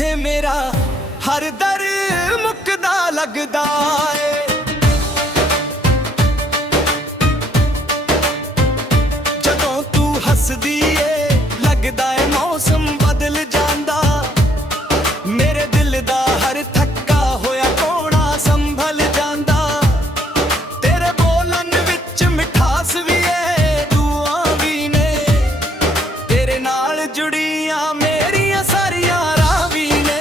ਜਿੱਥੇ ਮੇਰਾ ਹਰ ਦਰ ਮੁੱਕਦਾ ਲੱਗਦਾ ਏ। ਜਦੋਂ ਤੂੰ ਹੱਸਦੀ ਏ ਲੱਗਦਾ ਏ ਮੌਸਮ ਬਦਲ ਜਾਂਦਾ। ਮੇਰੇ ਦਿਲ ਦਾ ਹਰ ਥੱਕਾ ਹੋਇਆ ਕੋਣਾ ਸੰਭਲ ਜਾਂਦਾ। ਤੇਰੇ ਬੋਲਣ ਵਿੱਚ ਮਿਠਾਸ ਵੀ ਏ, ਦੁਆ ਵੀ ਨੇ ਤੇਰੇ ਨਾਲ ਜੁੜੀਆਂ ਮੇਰੀਆਂ ਸਾਰੀਆਂ ਰਾਹਾਂ ਵੀ ਨੇ।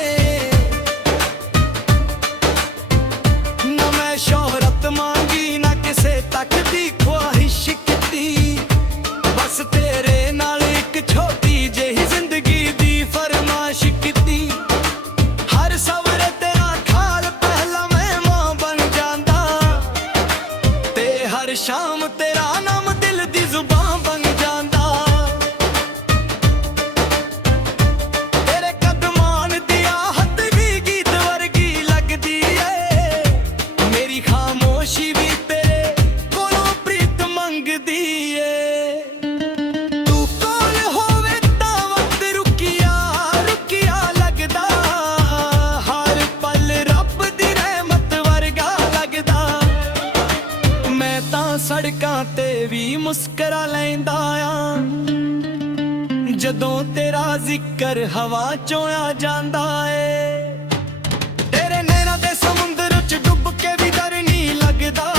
ਨਾ ਮੈਂ ਸ਼ੋਹਰਤ ਮੰਗੀ, ਨਾ ਕਿਸੇ ਤੱਕ ਦੀ ਖੁਆਇਸ਼ ਕੀਤੀ, ਬਸ ਤੇਰੇ ਨਾਲ ਇੱਕ ਛੋਟੀ ਜਿਹੀ ਜ਼ਿੰਦਗੀ ਦੀ ਫਰਮਾਇਸ਼ ਕੀਤੀ। ਹਰ ਸਵਰੇ ਤੇਰਾ ਖਾਲ ਪਹਿਲਾ ਮਹਿਮਾਨ ਬਣ ਜਾਂਦਾ, ਤੇ ਹਰ ਸ਼ਾਮ ਤੇਰਾ ਨਾਮ ਦਿਲ ਦੀ ਜ਼ੁਬਾਨ ਬਣ ਜਾਂਦਾ। ਤੇਰੇ ਕਦਮਾਂ ਦੀ ਆਹਟ ਵੀ ਗੀਤ ਵਰਗੀ ਲੱਗਦੀ ਏ, ਮੇਰੀ ਖਾਮੋਸ਼ੀ ਵੀ ਤੇਰੇ ਕੋਲੋਂ ਪ੍ਰੀਤ ਮੰਗਦੀ ਏ। ਤੂੰ ਕੋਲ ਹੋਵੇ ਤਾਂ ਵਕਤ ਰੁਕਿਆ ਰੁਕਿਆ ਲੱਗਦਾ, ਹਰ ਪਲ ਰੱਬ ਦੀ ਰਹਿਮਤ ਵਰਗਾ ਲੱਗਦਾ। ਮੈਂ ਤਾਂ ਸੜਕਾਂ ਤੇ ਵੀ ਮੁਸਕਰਾ ਲੈਂਦਾ ਆਂ, ਜਦੋਂ ਤੇਰਾ ਜ਼ਿਕਰ ਹਵਾ ਚੋਂ ਆ ਜਾਂਦਾ ਏ। ਤੇਰੇ ਨੈਣਾਂ ਦੇ ਸਮੁੰਦਰ 'ਚ ਡੁੱਬ ਕੇ ਵੀ ਡਰ ਨਹੀਂ ਲੱਗਦਾ,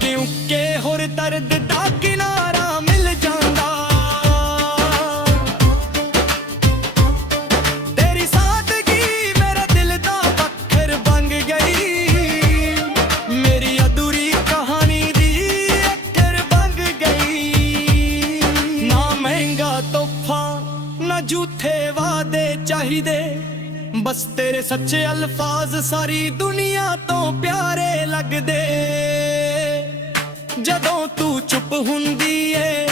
ਕਿਉਂਕਿ ਹੋਰ ਦਰਦ ਦਾ ਕਿਨਾਰਾ ਮਿਲ ਜਾਂਦਾ। ਤੇਰੀ ਸਾਦਗੀ ਮੇਰੇ ਦਿਲ ਦਾ ਪੱਥਰ ਬਣ ਗਈ, ਮੇਰੀ ਅਧੂਰੀ ਕਹਾਣੀ ਦੀ ਅੱਖਰ ਬਣ ਗਈ। ਨਾ ਮਹਿੰਗਾ ਤੋਹਫਾ ਨਾ ਝੂਠੇ ਵਾਅਦੇ ਚਾਹੀਦੇ, ਬਸ ਤੇਰੇ ਸੱਚੇ ਅਲਫਾਜ਼ ਸਾਰੀ ਦੁਨੀਆ ਤੋਂ ਪਿਆਰੇ ਲੱਗਦੇ। ਜਦੋਂ ਤੂੰ ਚੁੱਪ ਹੁੰਦੀ ਏ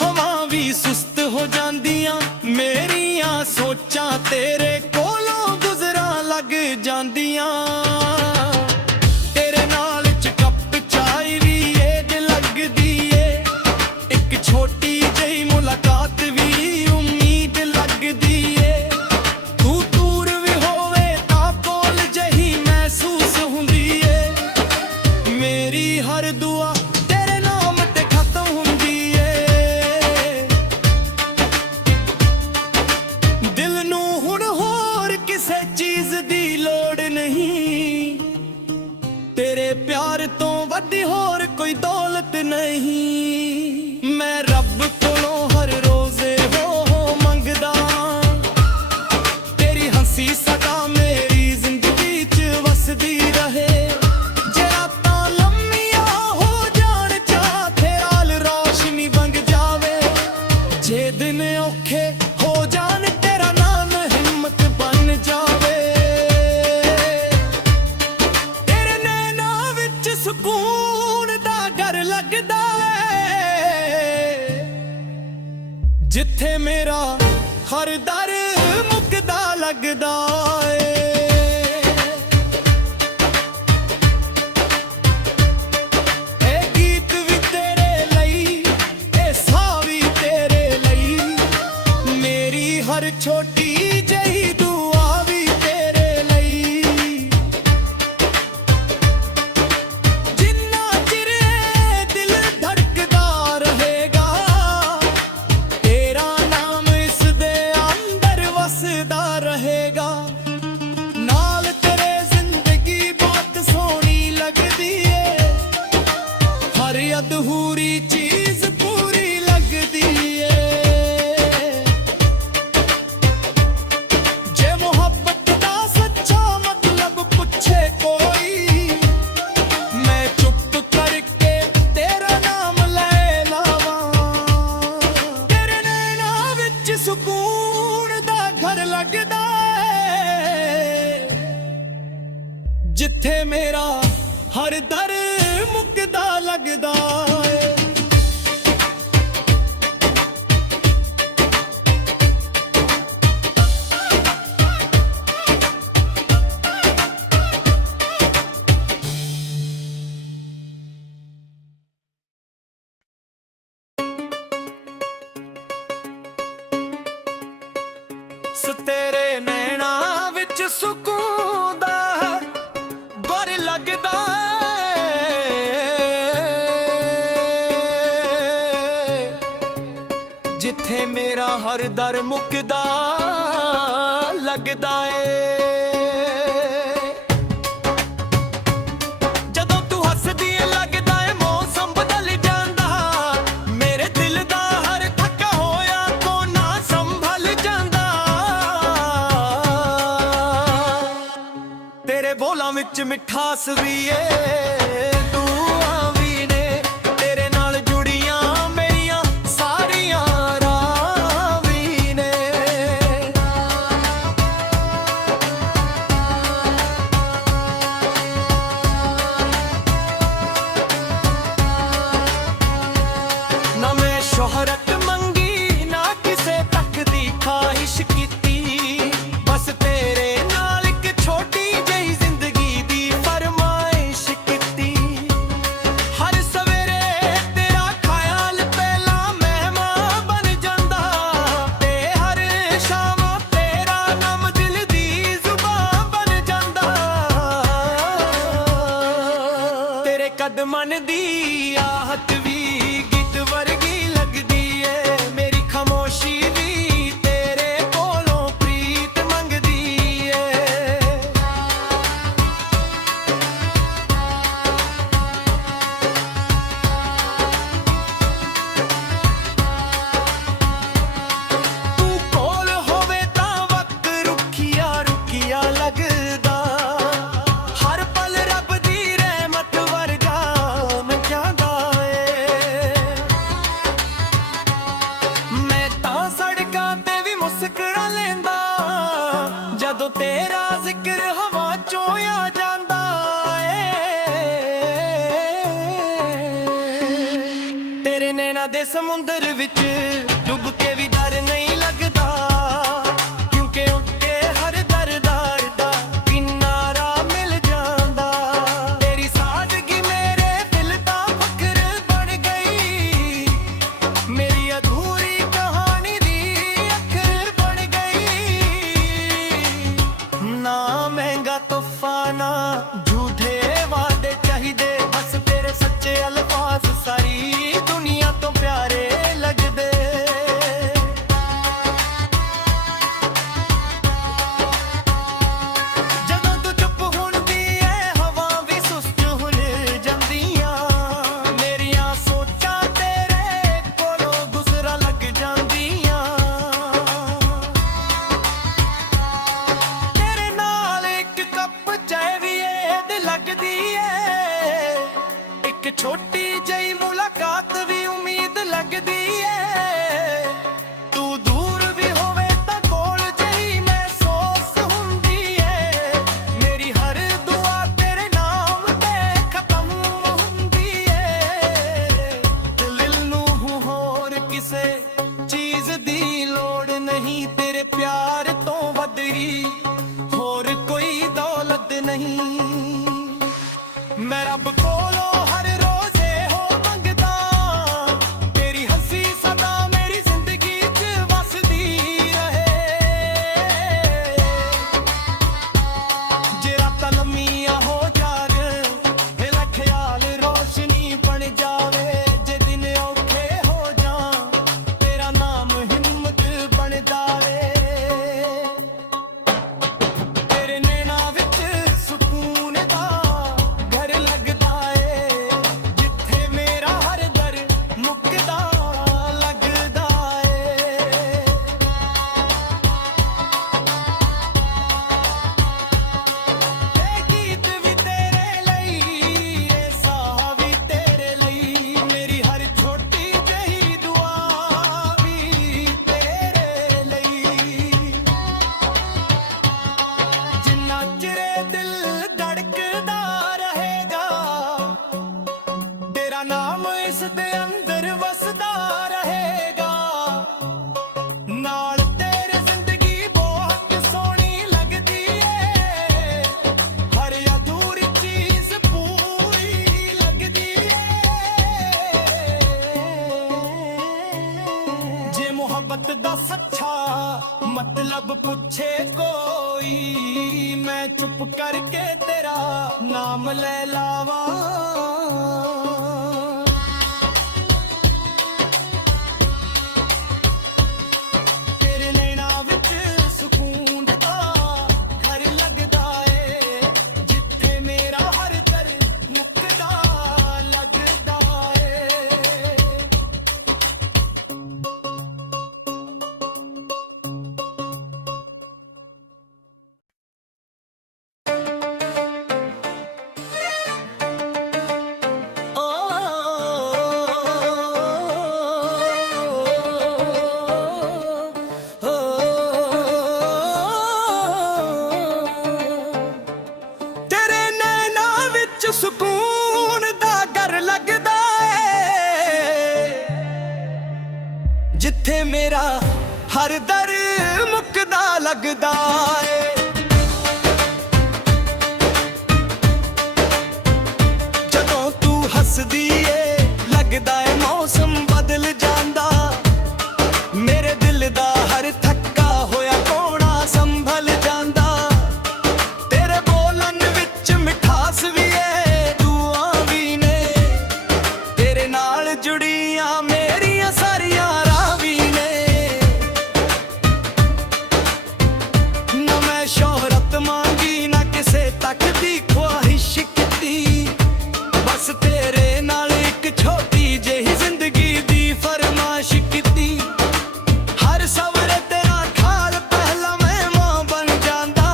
ਹਵਾ ਵੀ ਸੁਸਤ ਹੋ ਜਾਂਦੀਆਂ, ਮੇਰੀਆਂ ਸੋਚਾਂ ਤੇਰੇ ਕੋਲੋਂ ਗੁਜ਼ਰਾਂ ਲੱਗ ਜਾਂਦੀਆਂ। ਤੇਰੇ ਨਾਲ ਇੱਕ ਕੱਪ ਚਾਹ ਵੀ ਏਡ ਲੱਗਦੀ ਏ, ਇੱਕ ਛੋਟੀ ਜਿਹੀ ਮੁਲਾਕਾਤ ਵੀ ਉਮੀਦ ਲੱਗਦੀ ਏ। ਤੂੰ ਦੂਰ ਵੀ ਹੋਵੇ ਤਾਂ ਕੋਲ ਜਿਹੀ ਮਹਿਸੂਸ ਹੁੰਦੀ ਏ, ਮੇਰੀ ਹਰ ਦੁਆ ਤੇਰੇ ਨਾਮ ਤੇ ਖਤਮ ਹੁੰਦੀ ਏ। ਦਿਲ ਨੂੰ ਹੁਣ ਹੋਰ ਕਿਸੇ ਚੀਜ਼ ਦੀ ਲੋੜ ਨਹੀਂ, ਤੇਰੇ ਪਿਆਰ ਤੋਂ ਵੱਧ ਹੋਰ ਕੋਈ ਦੌਲਤ ਨਹੀਂ। ਮੈਂ ਰੱਬ ਕੋਲੋਂ ਹਰ ਰੋਜ਼ ਹੋ ਮੰਗਦਾ, ਤੇਰੀ ਹੰਸੀ ਸਦਾ ਮੇਰੀ ਜ਼ਿੰਦਗੀ 'ਚ ਵਸਦੀ ਰਹੇ। ਜੇ ਰਾਤਾਂ ਲੰਮੀਆਂ ਹੋ ਜਾਣ ਚਾਹੇ ਰਾਲ ਰੋਸ਼ਨੀ ਬਣ ਜਾਵੇ, ਜੇ ਦਿਨ ਔਖੇ ਹੋ ਜਾਣ ਤੇਰਾ ਨਾਮ ਹਿੰਮਤ ਬਣ ਜਾਵੇ। ਤੇਰੇ ਨੈਣਾਂ ਵਿੱਚ ਸਕੂਨ ਦਾ ਘਰ ਲੱਗਦਾ ਏ, ਜਿੱਥੇ ਮੇਰਾ ਹਰ ਦਰ ਮੁੱਕਦਾ ਲੱਗਦਾ ਏ। ਇਹ ਗੀਤ ਵੀ ਤੇਰੇ ਲਈ, ਇਹ ਸਾਹ ਵੀ ਤੇਰੇ ਲਈ, ਮੇਰੀ ਹਰ ਛੋਟੀ ਜਿਹੀ ਦੁਆ ਵੀ ਤੇਰੇ ਲਈ। ਜਿੰਨਾ ਚਿਰ ਇਹ ਦਿਲ ਧੜਕਦਾ ਰਹੇਗਾ, ਤੇਰਾ ਨਾਮ ਇਸ ਦੇ ਅੰਦਰ ਵਸਦਾ ਰਹੇਗਾ। ਨਾਲ ਤੇਰੇ ਜ਼ਿੰਦਗੀ ਬਹੁਤ ਸੋਹਣੀ ਲੱਗਦੀ ਏ, ਹਰ ਅਧੂਰੀ ਚੀਜ਼ ਪੂਰੀ ਲੱਗਦੀ ਏ। ਜੇ ਮੁਹੱਬਤ ਦਾ ਸੱਚਾ ਮਤਲਬ ਪੁੱਛੇ ਕੋਈ, ਮੈਂ ਚੁੱਪ ਕਰਕੇ ਤੇਰਾ ਨਾਮ ਲੈ ਲਾਵਾਂ। ਤੇਰੇ ਨੈਣਾਂ ਵਿੱਚ ਸਕੂਨ ਦਾ ਘਰ ਲੱਗਦਾ ਏ, ਜਿੱਥੇ ਮੇਰਾ ਹਰ ਦਰ ਮੁੱਕਦਾ ਲੱਗਦਾ ਏ। ਤੇਰੇ ਨੈਣਾ ਵਿੱਚ ਸਕੂਨ ਦਾ ਗੁਰ ਲੱਗਦਾ ਏ। ਜਿੱਥੇ ਮੇਰਾ ਹਰ ਦਰ ਮੁੱਕਦਾ ਲੱਗਦਾ ਏ। ਜਦੋਂ ਤੂੰ ਹੱਸਦੀ ਏ ਲੱਗਦਾ ਏ ਮੌਸਮ ਬਦਲ ਜਾਂਦਾ। ਮੇਰੇ ਦਿਲ ਦਾ ਹਰ ਥੱਕਾ ਹੋਇਆ ਕੋਨਾ ਸੰਭਲ ਜਾਂਦਾ। ਤੇਰੇ ਬੋਲਾਂ ਵਿੱਚ ਮਿਠਾਸ ਵੀ ਏ, ਦੁਆ ਵੀ ਨੇ। ਤੇਰੇ ਨਾਲ ਜੁੜੀਆਂ ਮੇਰੀਆਂ ਸਾਰੀਆਂ ਰਾਹਾਂ ਵੀ ਨੇ। ਨਾ ਮੈਂ ਸ਼ੋਹਰਤ ਮੰਗੀ, ਨਾ ਕਿਸੇ ਤੱਕ ਦੀ ਖਾਹਿਸ਼ ਕੀਤੀ। ਬਸ ਤੇਰੇ ਨਾਲ ਇੱਕ ਛੋਟੀ ਜਿਹੀ ਜ਼ਿੰਦਗੀ ਦੀ ਫਰਮਾਇਸ਼ ਕੀਤੀ। ਹਰ ਸਵੇਰੇ ਤੇਰਾ ਖਿਆਲ ਪਹਿਲਾ ਮਹਿਮਾਨ ਬਣ ਜਾਂਦਾ। ਤੇ ਹਰ ਸ਼ਾਮ ਤੇਰਾ ਨਾਮ ਦਿਲ ਦੀ ਜ਼ੁਬਾਨ ਬਣ ਜਾਂਦਾ। ਤੇਰੇ ਕਦਮਾਂ ਦੀ ਆਹਟ ਵੀ ਗੀਤ ਵਰਗੀ ਲੱਗਦੀ ਏ। ਮੇਰੀ ਖਾਮੋਸ਼ੀ ਵੀ ਤੇਰੇ ਕੋਲੋਂ ਪ੍ਰੀਤ ਮੰਗਦੀ ਏ। ਤੂੰ ਕੋਲ ਹੋਵੇ ਤਾਂ ਵਕਤ ਰੁੱਖਿਆ ਰੁੱਖਿਆ ਲੱਗਦਾ। ਹਰ ਪਲ ਰੱਬ ਦੀ ਰਹਿਮਤ ਵਰਗਾ ਮਚਾਂਦਾ ਏ। ਮੈਂ ਤਾਂ ਸੜਕਾਂ ਤੇ ਵੀ ਮੁਸਕਰਾ ਲੈਂਦਾ ਜਦੋਂ ਤੇਰਾ ਜ਼ਿਕਰ ਹਵਾ ਚੋਂ ਆ ਜਾਂਦਾ ਏ। ਤੇਰੇ ਨੈਣਾ ਦੇ ਸਮੁੰਦਰ ਵਿੱਚ ਡੁੱਬ ਕੇ ਵੀ ਡਰ ਨਹੀਂ ਲੱਗਦਾ। ਕਿਉਂਕਿ ਉੱਤੇ ਹਰ ਦਰਦਾਰ ਦਾ ਕਿਨਾਰਾ ਮਿਲ ਜਾਂਦਾ। ਤੇਰੀ ਸਾਦਗੀ ਮੇਰੇ ਦਿਲ ਦਾ ਫਖਰ ਬਣ ਗਈ। ਮੇਰੀ ਅਧੂਰੀ ਕਹਾਣੀ ਦੀ ਅੱਖਰ ਬਣ ਗਈ। ਨਾ ਮਹਿੰਗਾ ਤੋਹਫਾ ਨਾ ਝੂਠੇ ਵਾਅਦੇ ਚਾਹੀਦੇ। ਬਸ ਤੇਰੇ ਸੱਚੇ ਅਲਫਾਜ਼ ਸਾਰੀ ਦੁਨੀਆ ਤੋਂ ਪਿਆਰੇ ਲੱਗਦੇ। ਜਦੋਂ ਤੂੰ ਚੁੱਪ ਹੁੰਦੀ ਏ ਹਵਾ ਵੀ ਸੁਸਤ ਹੋ ਜਾਂਦੀਆਂ। ਮੇਰੀਆਂ ਸੋਚਾਂ ਤੇਰੇ ਕੋਲੋਂ ਗੁਜ਼ਰਾ ਲੱਗ ਜਾਂਦੀਆਂ। ਤੇਰੇ ਨਾਲ ਇੱਕ ਕੱਪ ਚਾਹ ਵੀ ਏਦ ਲੱਗਦੀ ਏ। ਇੱਕ ਛੋਟੀ ਜਿਹੀ ਮੁਲਾਕਾਤ ਵੀ ਉਮੀਦ ਲੱਗਦੀ ਏ। ਤੂੰ ਦੂਰ ਵੀ ਹੋਵੇ ਤਾਂ ਕੋਲ ਜਿਹੀ ਮਹਿਸੂਸ ਹੁੰਦੀ ਏ। ਮੇਰੀ ਹਰ ਦੁਆ ਤੇਰੇ ਨਾਮ ਤੇ ਖਤਮ ਹੁੰਦੀ ਏ। ਦਿਲ ਨੂੰ ਹੋਰ ਕਿਸੇ ਚੀਜ਼ ਦੀ ਲੋੜ ਨਹੀਂ। ਤੇਰੇ ਪਿਆਰ ਤੋਂ ਵੱਧ ਹੀ ਹੋਰ ਕੋਈ ਦੌਲਤ ਨਹੀਂ। ਮੈਂ ਰੱਬ ਕੋਲੋਂ ਹਰ ਰੋਜ਼ ਇਹੋ ਮੰਗਦਾ। ਤੇਰੀ ਹੱਸੀ ਸਦਾ ਮੇਰੀ ਜ਼ਿੰਦਗੀ 'ਚ ਵਸਦੀ ਰਹੇ। ਜੇ ਰਾਤਾਂ ਲੰਮੀਆਂ ਹੋ ਜਾਣ ਮੇਰਾ ਖਿਆਲ ਰੋਸ਼ਨੀ ਬਣ ਜਾਵੇ। ਜੇ ਦਿਨ ਔਖੇ ਹੋ ਜਾਣ ਤੇਰਾ ਨਾਮ ਹਿੰਮਤ ਬਣ ਜਾਵੇ। ਤੇਰੇ ਨੈਣਾ ਵਿੱਚ ਸਕੂਨ ਦਾ ਘਰ ਲੱਗਦਾ ਏ। जब पूछे कोई मैं चुप करके तेरा नाम ले लावा। तेरे नैना विच सुकून दा घर लगदा ए, जिथे मेरा हर दर मुकदा लगदा ए। तेरे नैना विच सुकून दा घर लगदा ए, जिथे मेरा हर दर मुकदा लगदा ए। ਜਦੋਂ ਤੂੰ ਹੱਸਦੀ ਏ ਲੱਗਦਾ ਏ ਮੌਸਮ ਬਦਲ ਜਾਂਦਾ, ਮੇਰੇ ਦਿਲ ਦਾ ਹਰ ਥੱਕਾ ਹੋਇਆ ਕੋਣਾ ਸੰਭਲ ਜਾਂਦਾ। ਤੇਰੇ ਬੋਲਣ ਵਿੱਚ ਮਿਠਾਸ ਵੀ ਏ ਦੁਆ ਵੀ ਨੇ, ਤੇਰੇ ਨਾਲ ਜੁੜੀਆਂ ਮੇਰੀਆਂ ਸਾਰੀਆਂ ਰਾਹਾਂ ਵੀ ਨੇ। ਨਾ ਮੈਂ ਸ਼ੋਹਰਤ ਮੰਗੀ ਨਾ ਕਿਸੇ ਤੱਕ ਦੀ ਖੁਆਇਸ਼ ਕੀਤੀ, ਬਸ ਤੇਰੇ ਨਾਲ ਇੱਕ ਛੋਟੀ ਜਿਹੀ ਜ਼ਿੰਦਗੀ ਦੀ ਫਰਮਾਇਸ਼ ਕੀਤੀ। ਹਰ ਸਵਰੇ ਤੇਰਾ ਖਾਲ ਪਹਿਲਾ ਮਹਿਮਾਨ ਬਣ ਜਾਂਦਾ,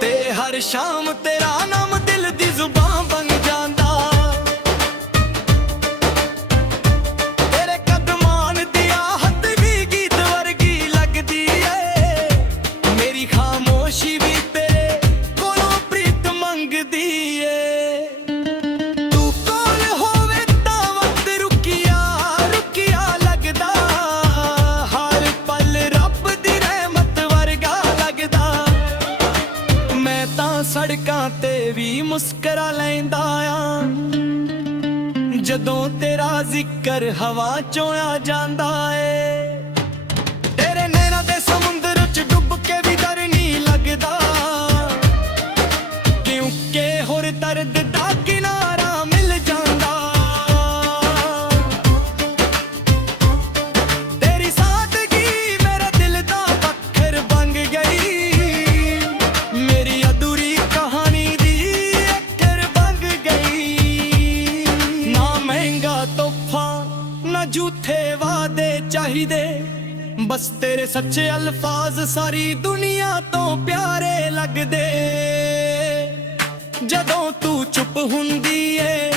ਤੇ ਹਰ ਸ਼ਾਮ ਤੇਰਾ ਨਾਮ ਦਿਲ ਦੀ ਜ਼ੁਬਾਨ ਬਣ ਜਾਂਦਾ। ਤੇਰੇ ਕਦਮਾਂ ਦੀ ਆਹਟ ਵੀ ਗੀਤ ਵਰਗੀ ਲੱਗਦੀ ਏ, ਮੇਰੀ ਖਾਮੋਸ਼ੀ ਵੀ ਤੇਰੇ ਕੋਲੋਂ ਪ੍ਰੀਤ ਮੰਗਦੀ ਏ। ਤੂੰ ਕੋਲ ਹੋਵੇ ਤਾਂ ਵਕਤ ਰੁਕਿਆ ਰੁਕਿਆ ਲੱਗਦਾ, ਹਰ ਪਲ ਰੱਬ ਦੀ ਰਹਿਮਤ ਵਰਗਾ ਲੱਗਦਾ। ਮੈਂ ਤਾਂ ਸੜਕਾਂ ਤੇ ਵੀ ਮੁਸਕਰਾ ਲੈਂਦਾ ਆ, ਜਦੋਂ ਤੇਰਾ ਜ਼ਿਕਰ ਹਵਾ ਚੋਂ ਆ ਜਾਂਦਾ ਏ। ਤੇਰੇ ਨੈਣਾਂ ਦੇ ਸਮੁੰਦਰ 'ਚ ਡੁੱਬ ਕੇ ਵੀ ਡਰ ਨਹੀਂ ਲੱਗਦਾ, ਕਿਉਂਕਿ ਹੋਰ ਦਰਦ ਦਾ ਕਿਨਾਰਾ ਮਿਲ ਜਾਂਦਾ। ਤੇਰੀ ਸਾਦਗੀ ਮੇਰੇ ਦਿਲ ਦਾ ਪੱਥਰ ਬਣ ਗਈ, ਮੇਰੀ ਅਧੂਰੀ ਕਹਾਣੀ ਦੀ ਅੱਖਰ ਬਣ ਗਈ। ਨਾ ਮਹਿੰਗਾ ਤੋਹਫਾ ਨਾ ਝੂਠੇ ਵਾਅਦੇ ਚਾਹੀਦੇ, ਬਸ ਤੇਰੇ ਸੱਚੇ ਅਲਫਾਜ਼ ਸਾਰੀ ਦੁਨੀਆ ਤੋਂ ਪਿਆਰੇ ਲੱਗਦੇ। ਜਦੋਂ ਤੂੰ ਚੁੱਪ ਹੁੰਦੀ ਏ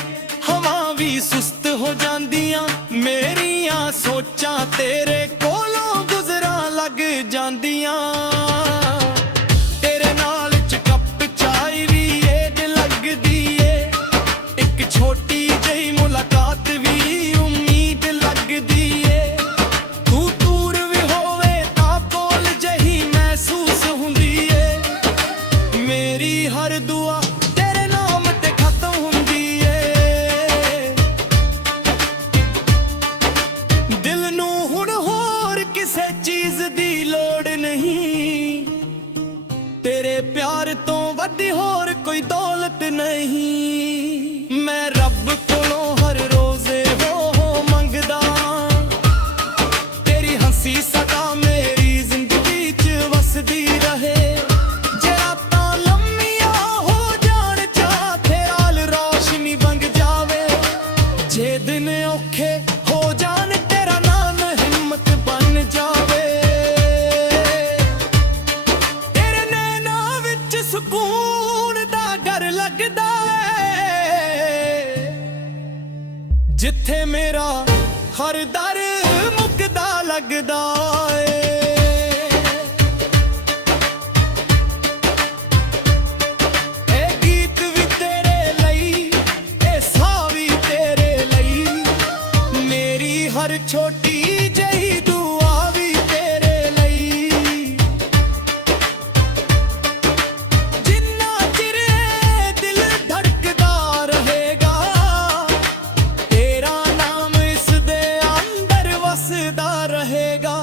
ਹਵਾ ਵੀ ਸੁਸਤ ਹੋ ਜਾਂਦੀਆਂ, ਮੇਰੀਆਂ ਸੋਚਾਂ ਤੇਰੇ ਕੋਲੋਂ ਗੁਜ਼ਰਾਂ ਲੱਗ ਜਾਂਦੀਆਂ। ਤੇਰੇ ਨਾਲ ਚ ਕੱਪ ਚਾਹ ਵੀ ਏਡ ਲੱਗਦੀ ਏ, ਇੱਕ ਛੋਟੀ ਜਿਹੀ ਮੁਲਾਕਾਤ ਵੀ ਉਮੀਦ ਲੱਗਦੀ ਏ। ਤੂੰ ਦੂਰ ਵੀ ਹੋਵੇ ਤਾਂ ਕੋਲ ਜਿਹੀ ਮਹਿਸੂਸ ਹੁੰਦੀ ਏ, ਮੇਰੀ ਹਰ ਦੁਆ ਤੇਰੇ ਨਾਮ ਤੇ ਖਤਮ ਹੁੰਦੀ ਏ। ਦਿਲ ਨੂੰ ਹੁਣ ਹੋਰ ਕਿਸੇ ਚੀਜ਼ ਦੀ ਲੋੜ ਨਹੀਂ, ਤੇਰੇ ਪਿਆਰ ਤੋਂ ਵੱਧ ਹੋਰ ਕੋਈ ਦੌਲਤ ਨਹੀਂ। ਮੈਂ ਰੱਬ ਕੋਲੋਂ ਹਰ ਰੋਜ਼ ਹੋ ਮੰਗਦਾ, ਤੇਰੀ ਹੰਸੀ ਸਦਾ ਮੇਰੀ ਜ਼ਿੰਦਗੀ 'ਚ ਵਸਦੀ ਰਹੇ। ਜੇ ਰਾਤਾਂ ਲੰਮੀਆਂ ਹੋ ਜਾਣ ਚਾਹ ਤੇਰਾ ਰੌਸ਼ਨੀ ਬਣ ਜਾਵੇ, ਜੇ ਦਿਨ ਔਖੇ ਹੋ ਜਾਣ ਤੇਰਾ ਨਾਮ ਹਿੰਮਤ ਬਣ ਜਾਵੇ। ਤੇਰੇ ਨੈਣਾਂ ਵਿੱਚ ਸਕੂਨ ਦਾ ਘਰ ਲੱਗਦਾ ਏ, ਜਿੱਥੇ ਮੇਰਾ ਹਰ ਦਰ ਮੁਕਦਾ ਲੱਗਦਾ ਏ। ਇਹ ਗੀਤ ਵੀ ਤੇਰੇ ਲਈ, ਇਹ ਸਾਹ ਵੀ ਤੇਰੇ ਲਈ, ਮੇਰੀ ਹਰ ਛੋਟੀ ਜਿਹੀ ਦੁਆ ਵੀ ਤੇਰੇ ਲਈ। ਜਿੰਨਾ ਚਿਰ ਇਹ ਦਿਲ ਧੜਕਦਾ ਰਹੇਗਾ, ਤੇਰਾ ਨਾਮ ਇਸ ਦੇ ਅੰਦਰ ਵਸਦਾ ਰਹੇਗਾ।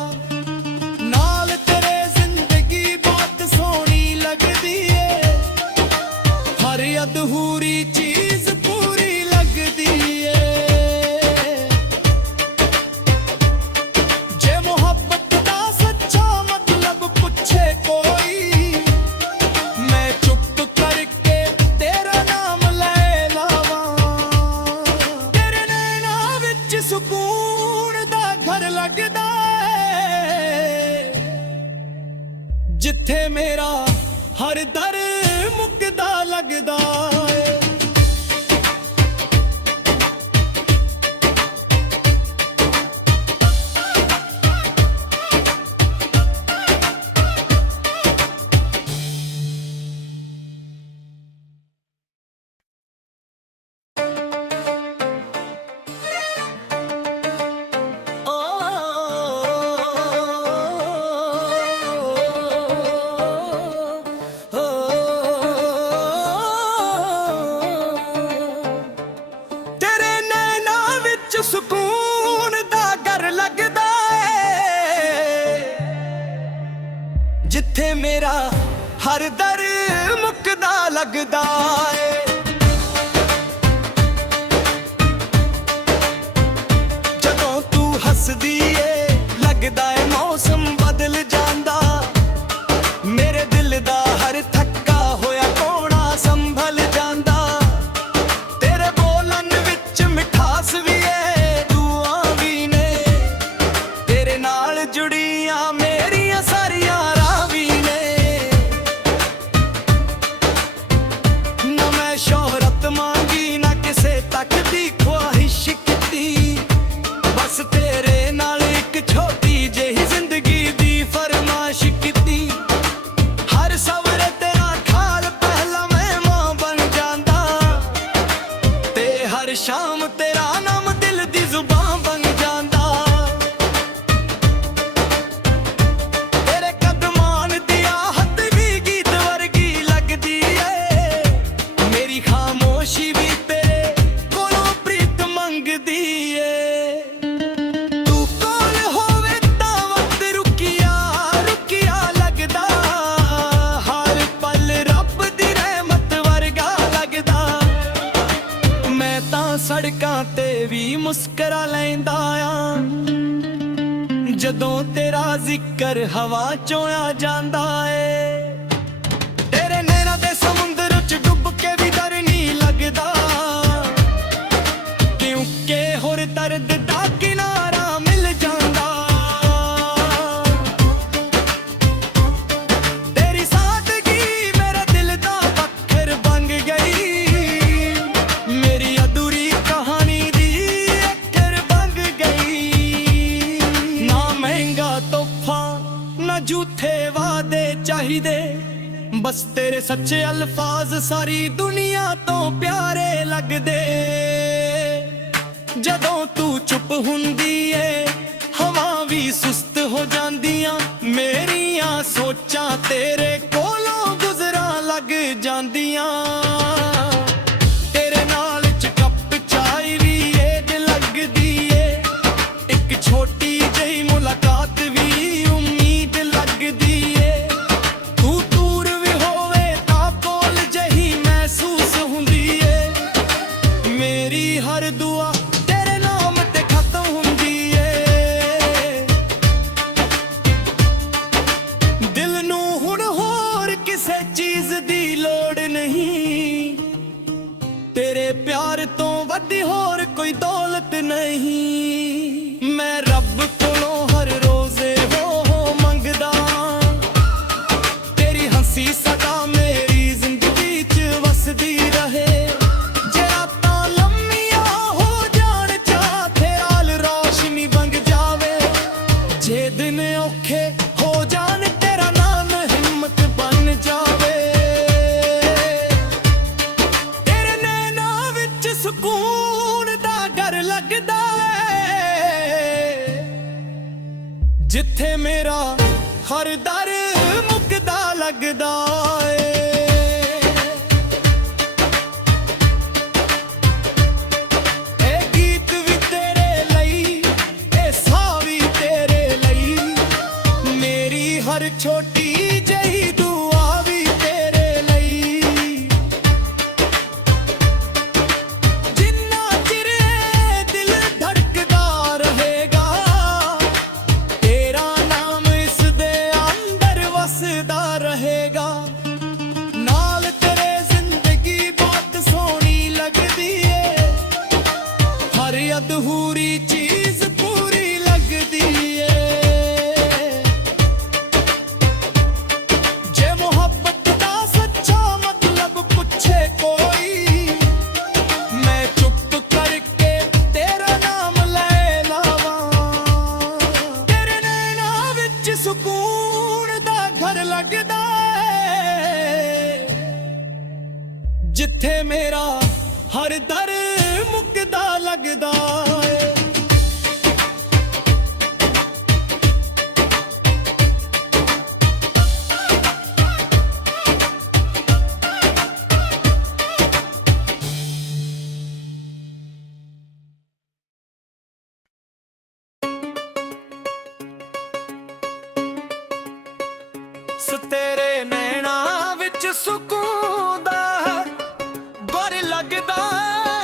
ਮਸ਼ਹੂਰੀ ਚੀਜ਼ ਪੂਰੀ ਲੱਗਦੀ ਏ। ਜੇ ਮੁਹੱਬਤ ਦਾ ਸੱਚਾ ਮਤਲਬ ਪੁੱਛੇ ਕੋਈ, ਮੈਂ ਚੁੱਪ ਕਰਕੇ ਤੇਰਾ ਨਾਮ ਲੈ ਲਾਵਾਂ। ਤੇਰੇ ਨੈਣਾਂ ਵਿੱਚ ਸਕੂਨ ਦਾ ਘਰ ਲੱਗਦਾ ਏ, ਜਿੱਥੇ ਮੇਰਾ ਹਰ ਦਰ ਮੁੱਕਦਾ ਲੱਗਦਾ ਏ। ਸਕੂਨ ਦਾ ਘਰ ਲੱਗਦਾ ਏ, ਜਿੱਥੇ ਮੇਰਾ ਹਰ ਦਰ ਮੁੱਕਦਾ ਲੱਗਦਾ ਏ। ਜਦੋਂ ਤੂੰ ਹੱਸਦੀ ਏ ਲੱਗਦਾ ਏ ਮੌਸਮ ਬਦਲ ਜਾਂਦਾ, ਮੇਰੇ ਦਿਲ ਦਾ ਹਰ ਥੱਕਾ ਹੋਇਆ ਕੋਣਾ ਸੰਭਲ ਜਾਂਦਾ। ਤੇਰੇ ਬੋਲਣ ਵਿੱਚ ਮਿਠਾਸ ਵੀ ਜੁੜੀਆਂ ਮੇਰੀਆਂ ਸਾਰੀਆਂ ਰਾਵੀ ਨੇ। ਨਾ ਮੈਂ ਸ਼ੋਹਰਤ ਮੰਗੀ, ਨਾ ਕਿਸੇ ਤੱਕ ਦੀ ਖੁਆਇਸ਼ ਕੀਤੀ, ਬਸ ਤੇਰੇ ਨਾਲ ਇੱਕ ਛੋਟੀ ਜਿਹੀ ਜ਼ਿੰਦਗੀ ਦੀ ਫਰਮਾਇਸ਼ ਕੀਤੀ। ਹਰ ਸਵਰੇ ਤੇਰਾ ਖਾਲ ਪਹਿਲਾ ਮਹਿਮਾਨ ਬਣ ਜਾਂਦਾ, ਤੇ ਹਰ ਸ਼ਾਮ ਤੇਰਾ ਨਾਮ ਦਿਲ ਦੀ ਜ਼ੁਬਾਨ ਬਣ ਜਾਂਦਾ। ਸੜਕਾਂ ਤੇ ਵੀ ਮੁਸਕਰਾ ਲੈਂਦਾ ਆ, ਜਦੋਂ ਤੇਰਾ ਜ਼ਿਕਰ ਹਵਾ ਚੋਂ ਆ ਜਾਂਦਾ ਏ। ਤੇਰੇ ਨੈਣਾਂ ਦੇ ਸਮੁੰਦਰ 'ਚ ਡੁੱਬ ਕੇ ਵੀ ਡਰ ਨਹੀਂ ਲੱਗਦਾ, ਕਿਉਂਕਿ ਹੋਰ ਦਰਦ ਦਾ ਕਿਨਾਰਾ ਮਿਲ ਜਾਂਦਾ। ਤੇਰੀ ਸਾਦਗੀ ਮੇਰੇ ਦਿਲ ਦਾ ਪੱਥਰ ਬਣ ਗਈ, ਮੇਰੀ ਅਧੂਰੀ ਕਹਾਣੀ ਦੀ ਅੱਖਰ ਬਣ ਗਈ। ਨਾ ਮਹਿੰਗਾ ਤੋਹਫਾ ਨਾ ਝੂਠੇ ਵਾਅਦੇ ਚਾਹੀਦੇ, ਬਸ ਤੇਰੇ ਸੱਚੇ ਅਲਫਾਜ਼ ਸਾਰੀ ਦੁਨੀਆ ਤੋਂ ਪਿਆਰੇ ਲੱਗਦੇ। ਜਦੋਂ ਤੂੰ ਚੁੱਪ ਹੁੰਦੀ ਏ ਹਵਾ ਵੀ ਸੁਸਤ ਹੋ ਜਾਂਦੀਆਂ, ਮੇਰੀਆਂ ਸੋਚਾਂ ਤੇਰੇ ਕੋਲੋਂ ਗੁਜ਼ਰਾਂ ਲੱਗ ਜਾਂਦੀਆਂ। ਤੇਰੇ ਨਾਲ ਚ ਕੱਪ ਚਾਹ ਵੀ ਏਡ ਲੱਗਦੀ ਏ, ਇੱਕ ਛੋਟੀ ਜਿਹੀ ਮੁਲਾਕਾਤ ਵੀ ਉਮੀਦ ਲੱਗਦੀ ਏ। ਤੂੰ ਦੂਰ ਵੀ ਹੋਵੇ ਤਾਂ ਕੋਲ ਜਿਹੀ ਮਹਿਸੂਸ ਹੁੰਦੀ ਏ, ਮੇਰੀ ਹਰ ਦੁਆ ਤੇਰੇ ਨਾਮ ਤੇ ਖਤਮ ਹੁੰਦੀ ਏ। ਦਿਲ ਨੂੰ ਹੁਣ ਹੋਰ ਕਿਸੇ ਚੀਜ਼ ਦੀ ਲੋੜ ਨਹੀਂ, ਤੇਰੇ ਪਿਆਰ ਤੋਂ ਵੱਡੀ ਹੋਰ ਕੋਈ ਦੌਲਤ ਨਹੀਂ। ਮੈਂ ਰੱਬ ਕੋਲੋਂ ਹਰ ਰੋਜ਼ੇ ਹੋ ਮੰਗਦਾ, ਤੇਰੀ ਹੰਸੀ ਸਦਾ ਮੇਰੀ ਜ਼ਿੰਦਗੀ 'ਚ ਵਸਦੀ ਰਹੇ। ਜੇ ਰਾਤਾਂ ਲੰਮੀਆਂ ਹੋ ਜਾਣ ਚਾਹੇ ਰਾਲ ਰੋਸ਼ਨੀ ਬਣ ਜਾਵੇ, ਜੇ ਦਿਨ ਔਖੇ ਹੋ ਜਾਣ ਤੇਰਾ ਨਾਮ ਹਿੰਮਤ ਬਣ ਜਾਵੇ। ਤੇਰੇ ਨੈਣਾਂ ਵਿੱਚ ਸਕੂਨ ਦਾ ਘਰ ਲੱਗਦਾ ਏ, ਜਿੱਥੇ ਮੇਰਾ ਹਰ ਦਰ ਮੁੱਕਦਾ ਲੱਗਦਾ ਏ। ਇਹ ਗੀਤ ਵੀ ਤੇਰੇ ਲਈ, ਇਹ ਸਾਹ ਵੀ ਤੇਰੇ ਲਈ, ਮੇਰੀ ਹਰ ਛੋਟੀ ਜਿਹੀ ਦੁਆ ਵੀ ਤੇਰੇ ਲਈ। ਜਿੱਥੇ ਮੇਰਾ ਹਰ ਦਰ ਮੁੱਕਦਾ ਲੱਗਦਾ ਏ। ਤੇਰੇ ਨੈਣਾ ਵਿੱਚ ਸਕੂਨ ਦਾ ਗੁਰ ਲੱਗਦਾ ਏ।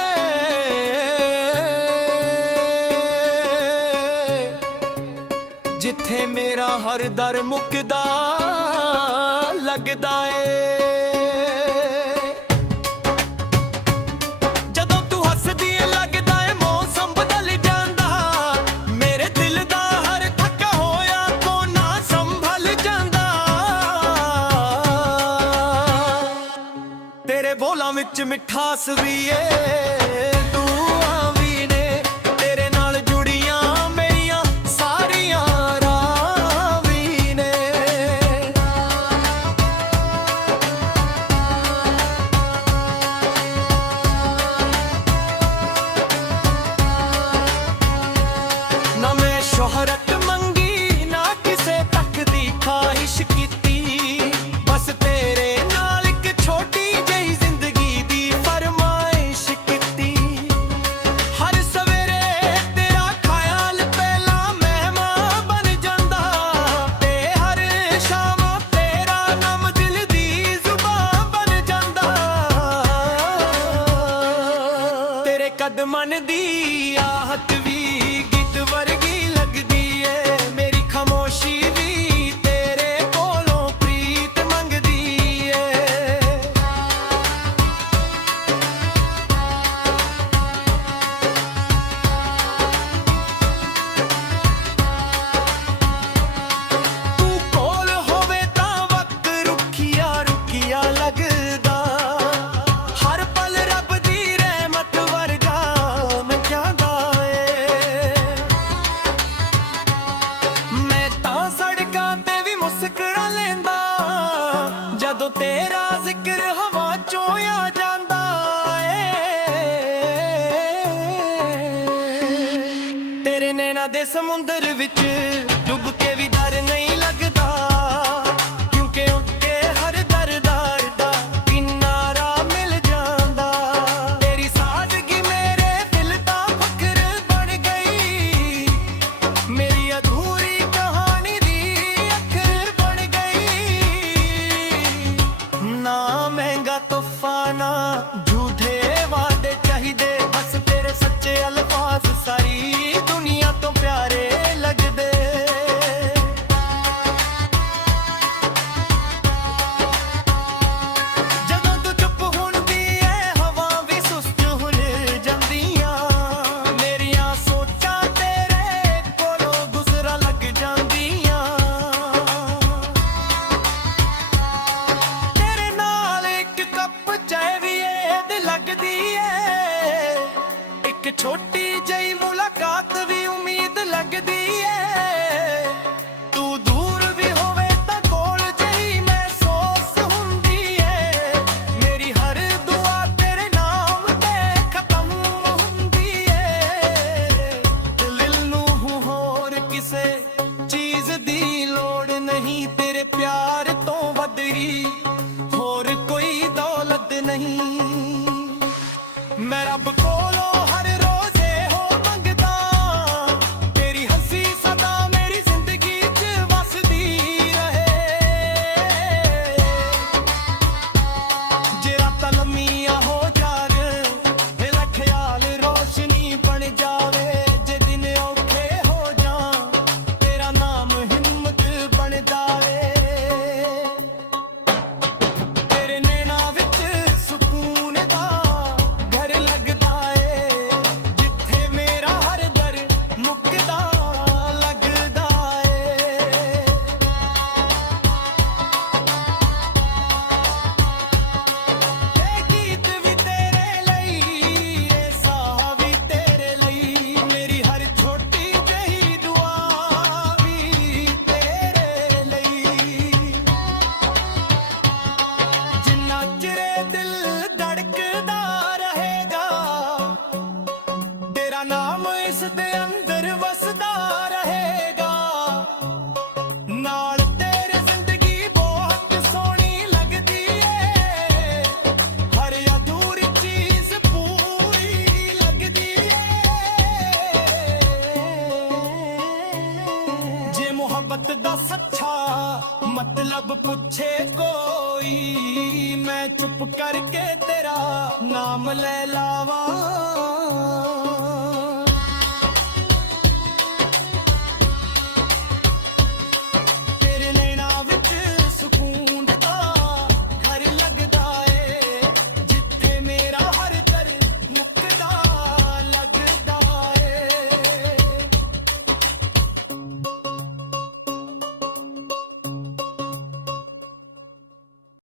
ਜਿੱਥੇ ਮੇਰਾ ਹਰ ਦਰ ਮੁੱਕਦਾ ਲੱਗਦਾ ਏ। ਜਦੋਂ ਤੂੰ ਹੱਸਦੀ ਏ ਲੱਗਦਾ ਏ ਮੌਸਮ ਬਦਲ ਜਾਂਦਾ। ਮੇਰੇ ਦਿਲ ਦਾ ਹਰ ਥੱਕਾ ਹੋਇਆ ਕੋਨਾ ਸੰਭਲ ਜਾਂਦਾ। ਤੇਰੇ ਬੋਲਾਂ ਵਿੱਚ ਮਿਠਾਸ ਵੀ ਏ ਦੁਆ ਵੀ ਨੇ। ਤੇਰੇ ਨਾਲ ਜੁੜੀਆਂ ਮੇਰੀਆਂ ਸਾਰੀਆਂ ਰਾਹਾਂ ਵੀ ਨੇ। ਨਾ ਮੈਂ ਸ਼ੋਹਰਤ ਮੰਗੀ ਨਾ ਕਿਸੇ ਤੱਕ ਦੀ ਖਾਹਿਸ਼ ਕੀਤੀ। ਬਸ ਤੇਰੇ ਨਾਲ ਇੱਕ ਛੋਟੀ ਜਿਹੀ ਜ਼ਿੰਦਗੀ ਦੀ ਫਰਮਾਇਸ਼ ਕੀਤੀ। ਹਰ ਸਵੇਰੇ ਤੇਰਾ ਖਿਆਲ ਪਹਿਲਾ ਮਹਿਮਾਨ ਬਣ ਜਾਂਦਾ। ਤੇ ਹਰ ਸ਼ਾਮ ਤੇਰਾ ਨਾਮ ਦਿਲ ਦੀ ਜ਼ੁਬਾਨ ਬਣ ਜਾਂਦਾ। ਤੇਰੇ ਕਦਮਾਂ ਦੀ ਆਹਟ ਵੀ ਗੀਤ ਵਰਗੀ ਲੱਗਦੀ ਏ। ਮੇਰੀ ਖਾਮੋਸ਼ੀ ਵੀ ਤੇਰੇ ਕੋਲੋਂ ਪ੍ਰੀਤ ਮੰਗਦੀ ਏ। ਤੂੰ ਕੋਲ ਹੋਵੇ ਤਾਂ ਵਕਤ ਰੁੱਖਿਆ ਰੁੱਖਿਆ ਲੱਗਦਾ। ਹਰ ਪਲ ਰੱਬ ਦੀ ਰਹਿਮਤ ਵਰਗਾ ਮੈਂ ਜਾਂਦਾ ਏ। ਮੈਂ ਤਾਂ ਸੜਕਾਂ ਤੇ ਵੀ ਮੁਸਕਰਾ ਲੈਂਦਾ ਜਦੋਂ ਤੇਰਾ ਜ਼ਿਕਰ ਹਵਾ ਚੋਂ ਆ ਜਾਂਦਾ ਏ। ਤੇਰੇ ਨੈਣਾ ਦੇ ਸਮੁੰਦਰ ਵਿੱਚ ਡੁੱਬ ਕੇ ਵੀ ਡਰ ਨਹੀਂ ਲੱਗਦਾ। ਕਿਉਂਕਿ ਉੱਠ ਕੇ ਹਰ ਦਰਦਾਰ ਦਾ ਕਿਨਾਰਾ ਮਿਲ ਜਾਂਦਾ। ਤੇਰੀ ਸਾਦਗੀ ਮੇਰੇ ਦਿਲ ਦਾ ਫਖਰ ਬਣ ਗਈ। ਮੇਰੀ ਅਧੂਰੀ ਕਹਾਣੀ ਦੀ ਅੱਖਰ ਬਣ ਗਈ। ਨਾ ਮਹਿੰਗਾ ਤੋਹਫਾ ਨਾ ਝੂਠੇ ਵਾਅਦੇ ਚਾਹੀਦੇ। ਬਸ ਤੇਰੇ ਸੱਚੇ ਅਲਫਾਜ਼ ਸਾਰੀ ਦੁਨੀਆ ਤੋਂ ਪਿਆਰੇ ਲੱਗਦੇ। ਜਦੋਂ ਤੂੰ ਚੁੱਪ ਹੁੰਦੀ ਏ ਹਵਾ ਵੀ ਸੁਸਤ ਹੁਲ ਜਾਂਦੀਆਂ। ਮੇਰੀਆਂ ਸੋਚਾਂ ਤੇਰੇ ਕੋਲੋਂ ਗੁਜ਼ਰਾ ਲੱਗ ਜਾਂਦੀਆਂ। ਤੇਰੇ ਨਾਲ ਇੱਕ ਕੱਪ ਚਾਹ ਵੀ ਏਦ ਲੱਗਦੀ ਏ। ਇੱਕ ਛੋਟੀ ਜਿਹੀ ਮੁਲਾਕਾਤ ਵੀ ਉਮੀਦ ਲੱਗਦੀ ਏ। ਤੂੰ ਦੂਰ ਵੀ ਹੋਵੇ ਤਾਂ ਕੋਲ ਜਿਹੀ ਮਹਿਸੂਸ ਹੁੰਦੀ ਏ। ਮੇਰੀ ਹਰ ਦੁਆ ਤੇਰੇ ਨਾਮ ਤੇ ਖਤਮ ਹੁੰਦੀ ਏ। ਦਿਲ ਨੂੰ ਹੋਰ ਕਿਸੇ ਚੀਜ਼ ਦੀ ਲੋੜ ਨਹੀਂ। ਤੇਰੇ ਪਿਆਰ ਤੋਂ ਵੱਧ ਹੀ ਹੋਰ ਕੋਈ ਦੌਲਤ ਨਹੀਂ। ਮੈਂ ਰੱਬ ਕੋਲੋਂ ਹਰ ਰੋਜ਼ ਇਹੋ ਮੰਗਦਾ ਦੇ ਅੰਦਰ ਵਸਦਾ ਰਹੇਗਾ ਨਾਲ ਤੇਰੇ ਜ਼ਿੰਦਗੀ ਬਹੁਤ ਸੋਹਣੀ ਲੱਗਦੀ ਏ ਹਰ ਅਧੂਰੀ ਚੀਜ਼ ਪੂਰੀ ਲੱਗਦੀ ਏ ਜੇ ਮੁਹੱਬਤ ਦਾ ਸੱਚਾ ਮਤਲਬ ਪੁੱਛੇ ਕੋਈ ਮੈਂ ਚੁੱਪ ਕਰਕੇ ਤੇਰਾ ਨਾਮ ਲੈ ਲਾਵਾਂ